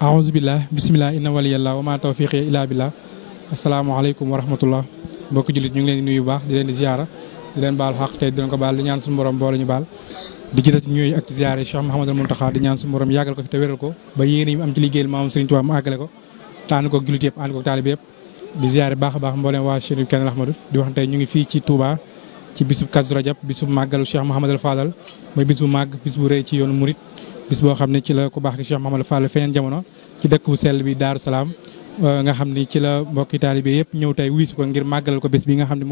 aouzubillah bismillah inna waliyallah wa ma tawfiqi illa billah asalaamaaleykum wa rahmatullah mbokki jullit ñu ngi leen di nuyu bu baax di leen di ziara di leen baal xaq te di leen ko baal di ñaan suñu borom boole ñu baal di jiital ñuy ak ziare Cheikh Mouhamadul Mountakha di ñaan suñu borom yàggal ko fi te wéral ko ba yéene yi am ci liggéeyal maam Serigne Touba mu àggale ko te ànd koog jullit yëpp ànd koog taalibe yëpp di ziare baax a baax mbooleem waa Chérif Kenel Ahmadou di wax tey ñu ngi fii ci Touba ci bisub Kazu Rajab bisub màggalu Cheikh Mouhamadul Fadal mooy bis bu màgg bis bu rëy ci yoonu murit bis boo xam ne ci la ku baax ki Cheikh Mouhamadul Fadal feeñeen jamono ci dëkk bu sell bi Daaru Salaam nga xam ni ci la mbokki taalibe yëpp ñëw tey wiisu ko ngir màggalal ko bés bi nga xam ne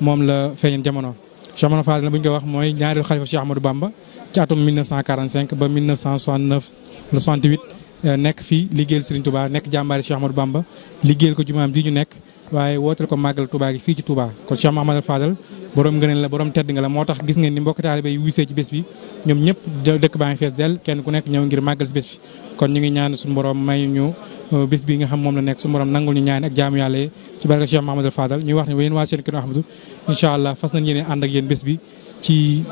moom la feeñeen jamono Cheikh Mouhamadul Fadal bu ñu ko wax mooy ñaareelu xalifa Cheikh Ahmadou Bamba ci atum 1945 ba 1969 le 68 nekk fii liggéeyal Serigne Touba nekk jàmbaari Cheikh Ahmadou Bamba liggéeyal ko jumaam ji ñu nekk waaye wootal ko màggal Touba gi fii ci Touba kon Cheikh Mouhamadul Fadal borom ngëneel la borom tedd nga la moo tax gis ngeen ni mbokk taalibe yi wisee ci bés bi ñoom ñëpp dëkk baa ngi fees dell kenn ku nekk ñëw ngir màggal si bés bi kon ñu ngi ñaan suñu borom may ñu bés bi nga xam moom la nekk suñu borom nangul ñu ñaan ak jaamu yàlla yi ci barke Cheikh Mouhamadul Fadal ñu wax ne yéen waa Chérif Kenel Ahmadou incha allah fas nañ yéene ànd ak yéen bés bi ci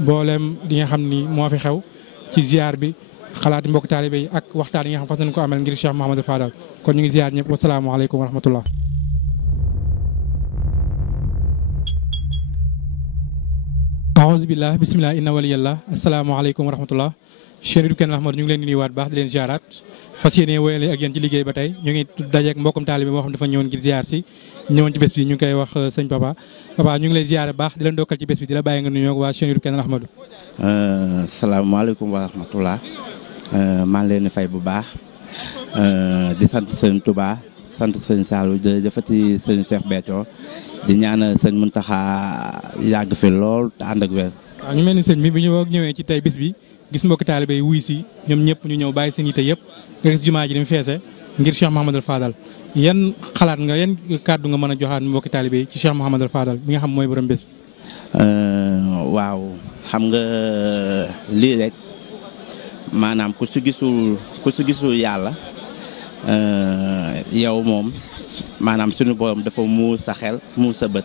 mboolem li nga xam ni moo fi xew ci ziar bi xalaati mbokk taalibe yi ak waxtaan yi nga xam fas nañ ko amal ngir Cheikh Mouhamadul Fadal kon ñu ngi ziar ñëpp wasalaamaaleykum wa rahmatullah aouzubillah bismillah inna waliyallah asalaamaaleykum wa rahmatullah Chérif Kenel Ahmadou ñu ngi leen di nuyuwaat baax di leen ziaraat fas yéene wéyale ak yéen ci liggéey ba tey ñu ngi dajeek mbokkum taalibe boo xam dafa ñëwoon ngir ziar si ñëwoon ci bés bi ñu ngi koy wax sëñ papa ñu ngi lay ziare baax di leen dokkal ci bés bi di la bàyyi nga nuyoo waa Chérif Kenel Ahmadou salaamaaleykum wa rahmatullah maa ngi leen di fay bu baax di sant sëñ Touba sant sëñ Saliou jërëjëfati sëñ Cheikh Béthio di ñaan sëñ Mountakha yàgg fi lool te ànd ak wér. waaw ñu mel ni sëñ bi ñu ñëwee ci tey bis bi gis mbokki taalibe yi wuy si ñoom ñëpp ñu ñëw bàyyi seen yite yëpp nga gis jumaa ji ni mu feese ngir Cheikh Mouhamadul Fadal yan xalaat nga yan kàddu nga mën a joxaat mbokki taalibe yi ci Cheikh Mouhamadul Fadal bi nga xam mooy borom bés bi. waaw xam nga lii rek maanaam ku si gisul yàlla yow moom maanaam suñu borom dafa muur sa xel muur sa bët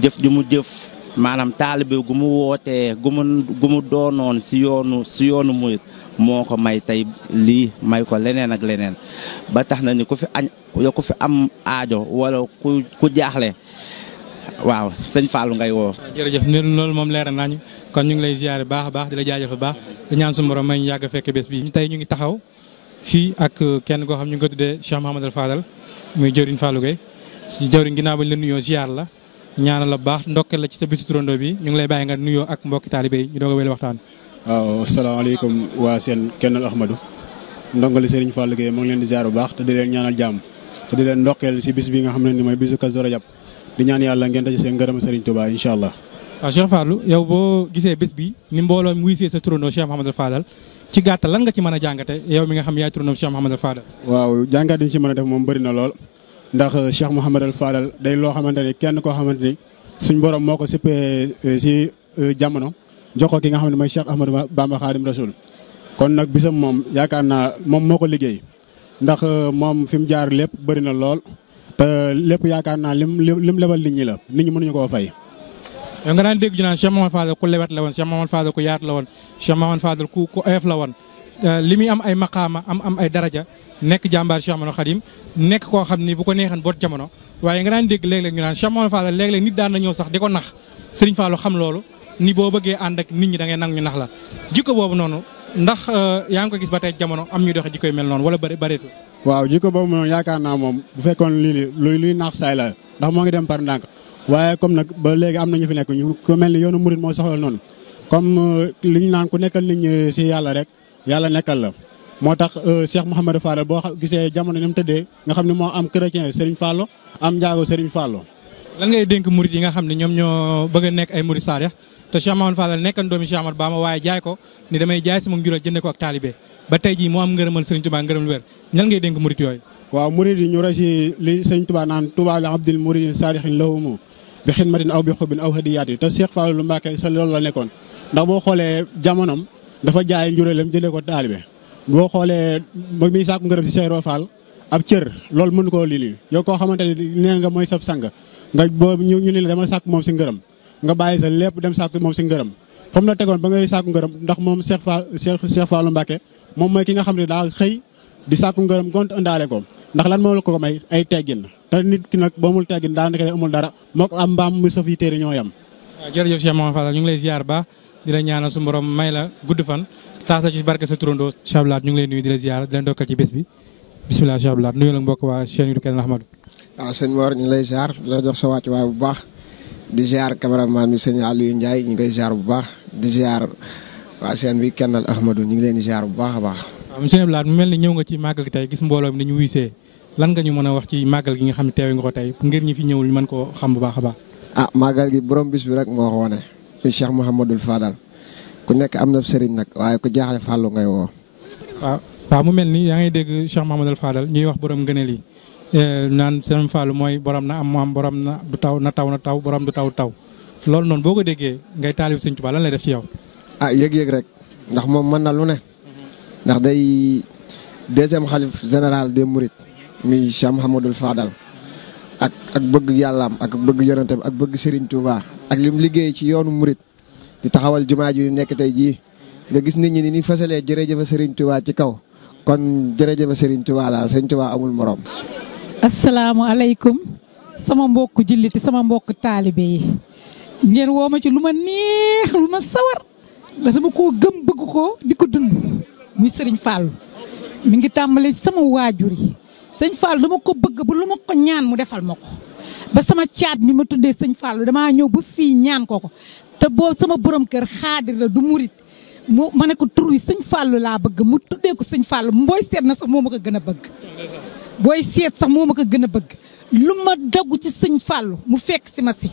jëf ju mu jëf maanaam taalibe gu mu wootee gu mu doonoon si yoonu murit moo ko may tey lii may ko leneen ak leneen ba tax na ni ku fi am aajo wala ku jaaxle waaw sëñ Fallou ngay woo. jërëjëf loolu moom leeral nañu kon ñu ngi lay ziare baax a baax di la jaajëfal baax di ñaan suñu borom may ñu yàgg a fekk bés bi tey ñu ngi taxaw fii ak kenn koo xam ñu ngi ko tuddee Cheikh Mouhamadul Fadal muy jëwriñ Fallou Gueye si jëwriñ ginnaaw bañ la nuyoo ziar la ñaanal la baax ndokkeel la ci sa bisu turandoo bi ñu ngi lay bàyyi nga nuyoo ak mbokki taalibe yi ñu doog a wéyal waxtaan. waaw asalaamaaleykum waa seen Kenel Ahmadou ndongali Serigne Fallou Gueye moo ngi leen di ziar bu baax te di leen ñaanal jàmm te di leen ndokkeel si bis bi nga xam ne ni mooy bisu Kazu Rajab di ñaan yàlla ngeen daje seen ngërëm Serigne Touba incha allah. waaw Cheikh Fallou yow boo gisee bés bi ni mbooloo muy see sa turandoo Cheikh Mouhamadul Fadal ci gàttal lan nga ci mën a jàngate yow mi nga xam yaay turandoo Cheikh Mouhamadul Fadal. waaw jàngat yi ñu ci mën a def moom bëri na lool ndax Cheikh Mouhamadul Fadal day loo xamante ni kenn koo xamante ni suñ borom moo ko sippee si jamono jox ko ki nga xam ne mooy Cheikh Ahmadou Bamba Khadim Rasoul kon nag bisam moom yaakaar naa moom moo ko liggéey ndax moom fi mu jaar lépp bëri na lool te lépp yaakaar naa lim lebal nit ñi la nit ñi mënuñu koo fay. yow nga daan dégg ñu naan Cheikh Mouhamadul Fadal ku lewet la woon Cheikh Mouhamadul Fadal ku yaatu la woon Cheikh Mouhamadul Fadal ku oyof la woon li muy am ay maqaama am ay daraja nekk jàmbaar Cheikh Ahmadou Khadim nekk koo xam ni bu ko neexan boot jamono waaye nga daan dégg léeg-léeg ñu naan Cheikh Mouhamadul Fadal léeg-léeg nit daan na ñëw sax di ko nax Serigne Fallou xam loolu ni boo bëggee ànd ak nit ñi da ngay nangu ñu nax la jikko boobu noonu ndax yaa ngi ko gis ba tey jamono am ñuy doxe jikko yu mel noonu wala bëreetul. waaw jikko boobu noonu yaakaar naa moom bu fekkoon lii luy naax saay la ndax moo ngi dem par ndànk waaye comme nag ba léegi am na ñu fi nekk ñu ku mel ni yoonu murid moo soxla noonu comme li ñu naan ku nekkal nit ñi si yàlla rek yàlla nekkal la moo tax Cheikh Mouhamadou Fadal boo gisee jamono ni mu tëddee nga xam ne moo am chrétien Serigne Fallou am njaago Serigne Fallou. lan ngay dénk murid yi nga xam ne ñoom ñoo bëgg a nekk ay murid saadix te Cheikh Mouhamadou Fadal nekkan doomi Cheikh Ahmadou Bamba waaye jaay ko ni damay jaay sama njural jënde ko ak taalibe ba tey jii moo am ngërëmal Serigne Touba ngërëm lu wér ñan ngay dénk murid yooyu. waaw murid yi ñu roy si li Serigne Touba naan Touba li abdil muridin saadixin lahumu bi xidmatin aw bi xubbin aw hadiyaati te Cheikh Fallou Mbacké sa loolu la nekkoon ndax boo xoolee jamonom dafa jaay njuralam jëndee ko taalibe boo xoolee ba muy sàkku ngërëm si Cheikh Fall ab cër loolu mën koo lii yow koo xamante ne nee nga mooy sab sang nga boo ñu ne la dama sàkku moom si ngërëm nga bàyyi sa lépp dem sàkku moom si ngërëm fa mu la tegoon ba ngay sàkku ngërëm ndax moom Cheikh Fallou Mbacké moom mooy ki nga xam ne daa xëy di sàkku ngërëm gont ëndaale ko ndax lan moo la ko may ay teggin te nit ki nag ba mul teggin daanaka amul dara moo ko am mbaam mu saf yi téere ñoo yam. waaw jërëjëf Cheikh Mamadou Fadal ñu ngi lay ziar baax di la ñaanal su borom may la gudd fan taasa ci barke sa turandoo Cheikh Abdou Lahad ñu ngi lay nuyu di la ziar di leen dokkal ci bés bi bisimilah Cheikh Abdou Lahad nuyu la mbokk waa chaîne yu Kenn Ahmadou. waaw sëñ Mor ñu ngi lay ziar di la jox sa wàccuwaay bu baax di ziar cameraman bi sëñ Aliou Ndiaye ñu ngi koy ziar bu baax di ziar waa chaîne bi Kenn Ahmadou ñu ngi leen di ziar bu baax a baax. waaw monsieur Abdou Lahad mu mel ni ñëw nga ci màggal gi tey gis mbooloo mi ni ñu wuysee lan nga ñu mën a wax ci màggal gi nga xam ne teewe nga ko tey ngir ñi fi ñëwul ñu mën koo xam bu baax a baax. ah màggal gi borom bis bi rek moo ko wane fi Cheikh Mouhamadul Fadal ku nekk am na sëriñ nag waaye ku jaaxle fàllu ngay woo. waaw mu mel ni yaa ngi dégg Cheikh Mouhamadul Fadal ñuy wax borom ngëneel yi naan sëriñ Fallou mooy borom na am mu am borom na du taw na taw borom du taw loolu noonu boo ko déggee ngay taalib Sëñ Tuubaa lan lay def ci yow. ah yëg-yëg rek ndax moom mën na lu ne ndax day deuxième xalif général des Mourides muy Cheikh Mouhamadul Fadal ak bëgg yàllaam ak bëgg yonentam ak bëgg Serigne Touba ak lim liggéey ci yoonu Mouride di taxawal jumaa ji nekk tey jii nga gis nit ñi ni fasalee jërëjëf Serigne Touba ci kaw kon jërëjëf Serigne Touba la Serigne Touba amul morom. asalaamaaleykum sama mbokk julliti sama mbokk taalibe yi ngeen woo ma ci lu ma neex lu ma sawar ndax dama koo gëm bëgg ko di ko dund muy Serigne Fallou mi ngi tàmbali sama waajur yi sëñ Fallou dama ko bëgg ba lu ma ko ñaan mu defal ma ko ba sama caat mi ma tuddee sëñ Fallou damaa ñëw ba fii ñaan ko te boobu sama borom kër xaadir la du murit ma ne ko tur wi sëñ Fallou laa bëgg mu tuddee ko sëñ Fallou mbooy seet na sax moo ma ko gën a bëgg booy seet sax moo ma ko gën a bëgg lu ma daggu ci sëñ Fallou mu fekk si ma si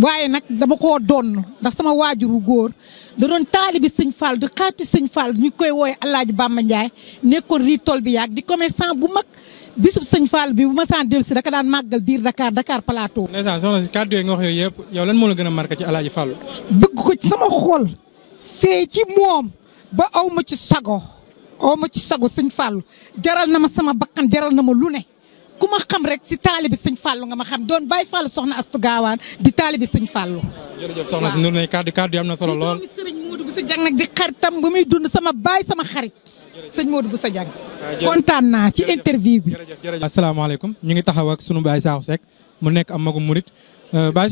waaye nag dama koo doon ndax sama waajuru góor da doon taalibi sëñ Fallou di xaati sëñ Fallou ñu koy wooye Alaaji Bamba Ndiaye nekkoon rii tool bi yàgg di commerçant bu mag bisub sëñ Fallou bi bu ma saan dellu si daka daan màggal biir Dakar Plateau. ndeysaan soxna si kàddu yooyu nga wax yooyu yëpp yow lan moo la gën a marqué ci Alaaji Fallou. bëgg ko ci sama xol see ci moom ba aw ma ci sago sëñ Fallou jaral na ma sama bakkan jaral na ma lu ne ku ma xam rek si taalibi sëñ Fallou nga ma xam doon bàyyi Fallou soxna Astu Gaawaan di taalibi sëñ Fallou. jërëjëf soxna si nur ne kàddu yi am na solo lool. di doomi sëriñ Modou Boussa Dieng nag di xaritam ba muy dund sama baay sama xarit sëñ Modou Boussa Dieng. kontaan naa ci interview bi. jërëjëf asalaamaaleykum ñu ngi taxaw ak sunu baay Sakho Seck mu nekk am magum murit baay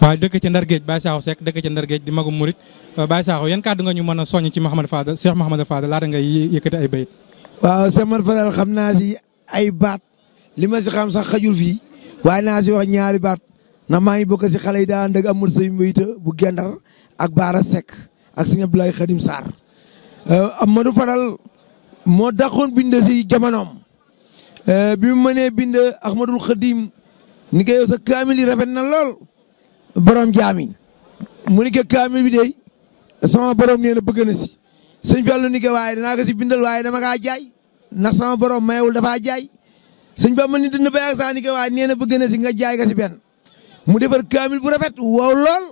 waaw dëkk ci Ndar Géej baay Sakho Seck dëkk ci Ndar Géej di magum murit baay Sakho yan kàddu nga ñu mën a soññ ci Mouhamadou Fadal Cheikh Mouhamadou Fadal laata ngay yëkkati ay bayit. waaw Cheikh Mouhamadou Fadal xam naa si ay baat li ma si xam sax xajul fii waaye naa si wax ñaari baat ndax maa ngi bokk si xale yi daan dëgg amul say mbayta bu Gendar ak Baara Seck ak sëñ Abdoulaye Khadim Sarr Amadou Fadal moo dàqoon bind si jamonoom bi mu mënee bind Ahmadul Khadim ni ko yow sa kaamil yi rafet na lool borom jaami mu ni ko kaamil bi de sama borom nee na bëgg na si sëñ Fallu ni ko waaye danaa ko si bindal waaye dama kaa jaay ndax sama borom mayewul dafaa jaay sëñ Bamba ni dina bay ak saa ni ko waaye nee na bëgg na si nga jaay ka si benn mu defar kaamil bu rafet wow lool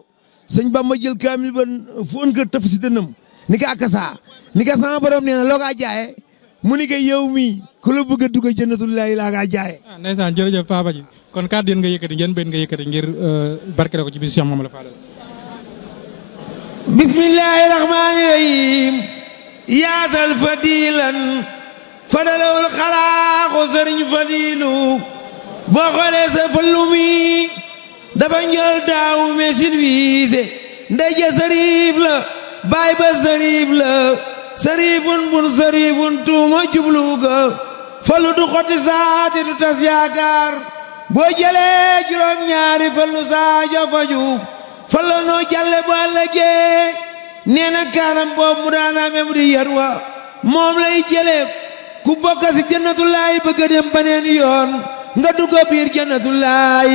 sëñ Bamba jël kaamil ba foon ko tëf si dënnam ni ko ak saa ni ko sama borom nee na loo kaa jaayee mu ni ko yow mii ku la bëgg a dugg jannatullaahi laa kaa jaayee. ah ndeysaan jërëjëf Papa ji kon kàddu yéen nga yëkkati ngeen benn nga yëkkati ngir barkele ko ci bisu Cheikh Mouhamadou Fadal. bismillaahi rahmaani rahiim yaasal fadilan fadalawul xalaaxu sëriñ fadilu boo xoolee sa fallu mi dafa njool daaw me silwiise ndey ja sariif la baay ba sariif la sariifun bun sariifun tuuma jubluuga fallu du xotti saati du tas yaakaar boo jëlee juróom ñaari fallu saajo faju fallu noo jalle bu àllëgee nee na kaaram boobu mu daana mem di yarwa moom lay jëlee ku bokk si jannatullaay bëgg a dem baneen yoon nga dugg biir jannatullaay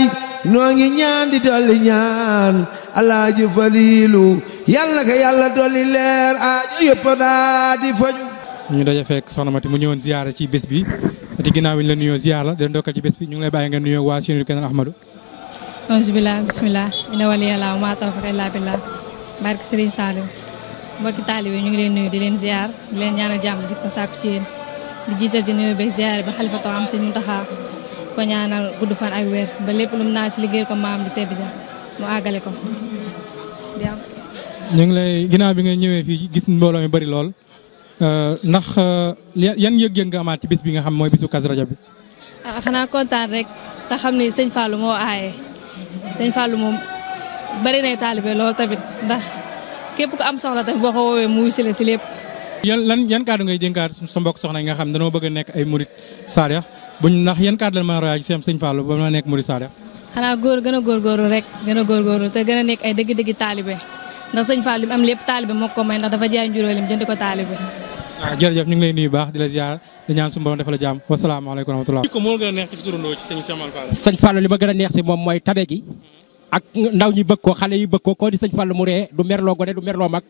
noo ngi ñaan di dolli ñaan alaaji falilu yàlla ka yàlla dolli leer aajo yëpp daa di faju ñu daje fekk soxna Mati mu ñëwoon ziyaara ci bés bi ci ginnaaw bi ñu la nuyoo ziyaar la den dokkal ci bés bi ñu ngi lay bàyyi nga nuyoo waa chaîne Kenn Ahmadou. auzu billah bismillah ina wali yàlla wa maa tawfiq illa billah barke Serigne Saliou mbokki taalibe ñu ngi leen nuyu di leen ziyaar di leen ñaanal jàmm di ko sàkku ci yéen di jiital ci nuyu beeg ziyaar ba xalifa too am sëñ Muntaxa ko ñaanal gudd fan ak wér ba lépp lu mu naa si liggéey ko maam di tedd ja mu àggale ko di am. ñu ngi lay ginnaaw bi nga ñëwee fii gis mbooloo mi bari lool ndax yan yëg-yëg nga amaat ci bis bi nga xam mooy bisu Kazu Rajab bi. xanaa kontaan rek te xam ni sëñ Fallou moo aaye sëñ Fallou moom bari nay taalibe loolu tamit ndax képp ku am soxla tamit boo ko woowee mu wuyu si la si lépp. yan kàddu ngay dénkaat sa mbokk soxna yi nga xam dañoo bëgg a nekk ay murit saadix ndax yan kàddu la mën a royaat ci sëñ Fallou ba mën a nekk murit saadix. xanaa gën a góorgóorlu rek gën a góorgóorlu te gën a nekk ay dëgg-dëgg taalibe ndax sëñ Fallou li mu am lépp taalibe moo ko may ndax dafa jaay njuróolim jënd ko taalibe. waaw jërëjëf ñu ngi lay nuyu baax di la ziar di ñaan suñu borom defal la jàmm wasalaamaaleykum wa rahmatulah. ko moo gën a neex ci sa turandoo ci sëñ Fallou. sëñ Fallou li ma gën a neex si moom mooy tabe gi ak ndaw ñi bëgg ko xale yi bëgg ko koo di sëñ Fallou mu ree du merloo gone du merloo mag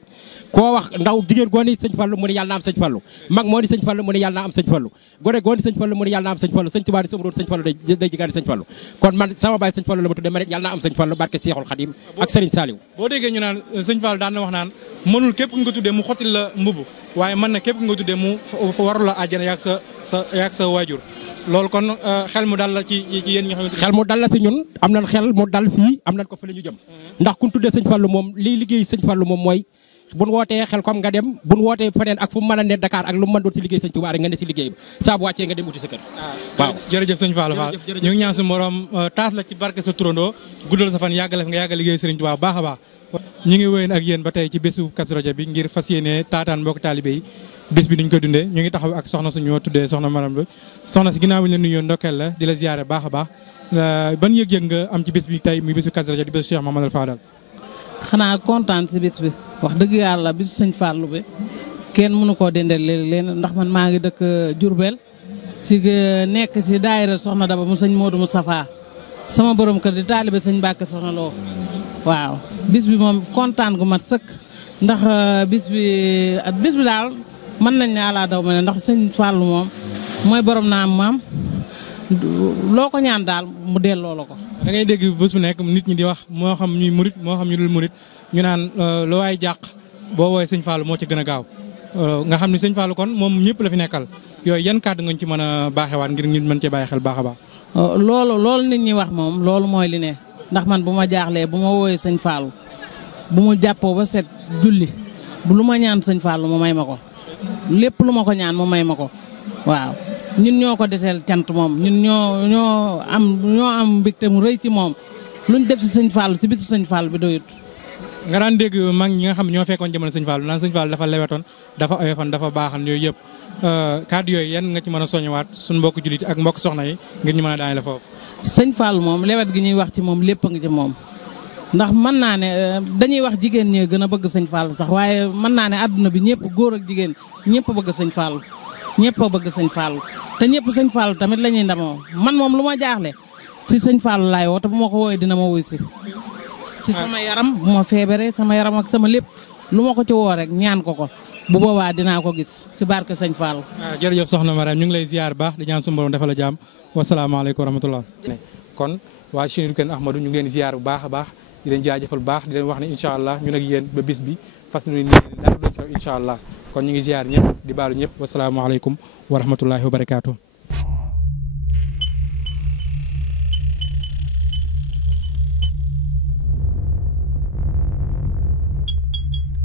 koo wax ndaw jigéen goo ni sëñ Fallou mu ne yàlla na am sëñ Fallou mag moo ni sëñ Fallou mu ne yàlla na am sëñ Fallou gone goo ni sëñ Fallou mu ne yàlla na am sëñ Fallou sëñ Tuubaa di sama doon sëñ Fallou day jigaani sëñ Fallou kon man sama baay sëñ Fallou la ma tudde ma ne yàlla na am sëñ Fallou barke Seexul Xadim ak Serigne Saliou. boo déggee ñu naan sëñ Fallou daan na wax naan mënul képp ku nga tuddee mu xottil la mbubb waaye mën na képp ku nga tuddee mu waru la àjjana yaag sa waajur loolu kon xel mu dal la ci yéen ñi nga xamante xel mu dal la si ñun am nañ xel mu dal fii am nañ ko fa la ñu jëm ndax kun tuddee sëñ Fallou moom liy liggéey sëñ Fallou moom mooy buñ wootee xel comme nga dem buñ wootee feneen ak fu mu mën a ne Dakar ak lu mu mën doon si liggéey sëñ Touba rek nga ne si liggéey ba saa bu wàccee nga dem uti sa kër waaw jërëjëf sëñ Fallou Fall ñu ngi ñaan su morom taas la ci barke sa turandoo guddal sa fan yàggale nga yàggal liggéey sëriñ Touba baax a baax ñu ngi wéyeen ak yéen ba tey ci bésu Kazu Rajab bi ngir fas yéene taataan mbokk taalibe yi bés bi duñ ko dundee ñu ngi taxaw ak soxna suñu tuddee soxna maram bi soxna si ginnaaw bi ñu la nuyoo ndokkeel la di la ziyaare baax a baax ban yëg-yëg nga am ci bés bi tey muy bésu Kazu Rajab di bésu Cheikh Mamadou Fadal. xanaa kontaan si bés bi wax dëgg yàlla bisu sëñ Fallou bi kenn mënu koo dendal leen ndax man maa ngi dëkk Diourbel si nekk si daayira soxna Daba mu sëñ Modou Moustapha sama borom kër di taalibe sëñ Mbàkke soxna Lo waaw bis bi moom kontaan gu mat sëkk ndax bis bi daal mën nañ ne ala daw ma ne ndax sëñ Fallou moom mooy borom naam maam loo ko ñaan daal mu delloo la ko. da ngay dégg bés bu nekk nit ñi di wax moo xam ñuy murit moo xam ñu dul murit ñu naan lu waay jàq boo woowee sëñ Fallou moo ci gën a gaaw nga xam ni sëñ Fallou kon moom ñëpp la fi nekkal yooyu yan kàddu nga ci mën a baaxewaat ngir ñu mën cee bàyyi xel baax a baax. loolu nit ñi wax moom loolu mooy li ne ndax man bu ma jaaxlee bu ma woowee sëñ Fallou bu mu jàppoo ba set julli bu lu ma ñaan sëñ Fallou mu may ma ko lépp lu ma ko ñaan mu may ma ko waaw ñun ñoo ko deseel cant moom ñun ñoo am mbégte mu rëy ci moom luñ def si sëñ Fallou si bisu sëñ Fallou bi doyut. nga daan dégg mag ñi nga xam ñoo fekkoon jamono sëñ Fallou naan sëñ Fallou dafa lewetoon dafa oyofoon dafa baaxan yooyu yëpp kàddu yooyu yan nga ci mën a soññewaat suñu mbokk jullit ak mbokk soxna yi ngir ñu mën a daane la foofu. sëñ Fallou moom lewet gi ñuy wax ci moom lépp a ngi ci moom ndax mën naa ne dañuy wax jigéen ñi gën a bëgg sëñ Fallou sax waaye mën naa ne àdduna bi ñëpp góor ak jigéen ñëpp bëgg sëñ Fallou ñëpp a bëgg sëñ Fallou te ñëpp sëñ Fallou tamit la ñuy ndamoo man moom lu ma jaaxle si sëñ Fallou laay woo te bu ma ko woowee dina ma wuy si sama yaram bu ma feebaree sama yaram ak sama lépp lu ma ko ci woo rek ñaan ko bu boobaa dinaa ko gis ci barke sëñ Fallou. jërëjëf soxna Mariam ñu ngi lay ziar baax di ñaan suñu borom defal la jàmm wasalaamaaleykum wa rahmatullah kon waa Chéri Kën Ahmadou ñu ngi leen ziar bu baax a baax di leen jaajëfal bu baax di leen wax ne incha allah ñun ak yéen ba bis bi fas ñu ni dara doon ci incha allah kon ñu ngi ziar ñëpp di baalu ñëpp wasalaamaaleykum wa rahmatullahi wa barakaatu.